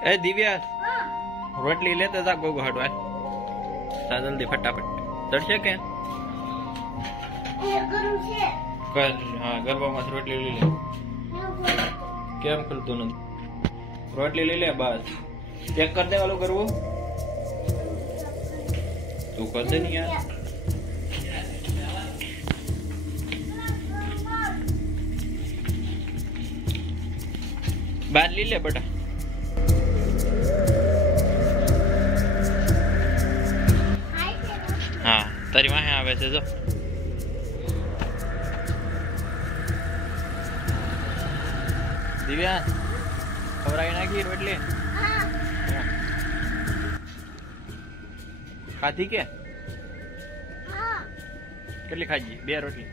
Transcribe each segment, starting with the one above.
ए दिव्या रोटली लेते जा गोगो हटवा ता जल्दी फटाफट चढ़शे के कर हाँ गरबा में रोटली ले ले केम खुलतु नहीं रोटली ले ले बस चेक कर दे वालो करवो तू कर दे नहीं यार बाहर ले ले बेटा हाँ तारी वहां आवे से जो दिव्या खवराई नाखी रोटली खाधी के કેટલી ખાજી બે રોટલી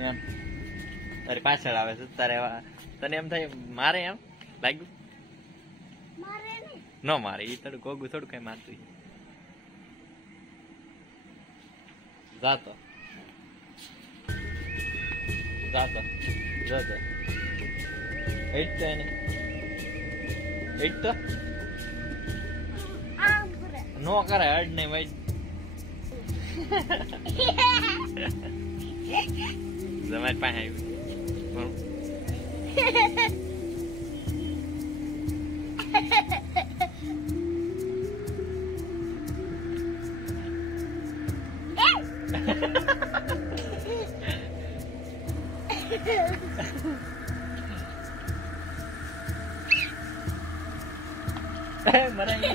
એમ તારી પાછળ આવે છે તારે તને એમ થાય મારે એમ લાગ્યું ન મારે એ થોડું ગોગું થોડું કઈ મારતું જાતો જાતો જતો એટ તો એને એટ તો નો કરે હડ નહીં ભાઈ તમારી પાસે આવ્યું મરાઈ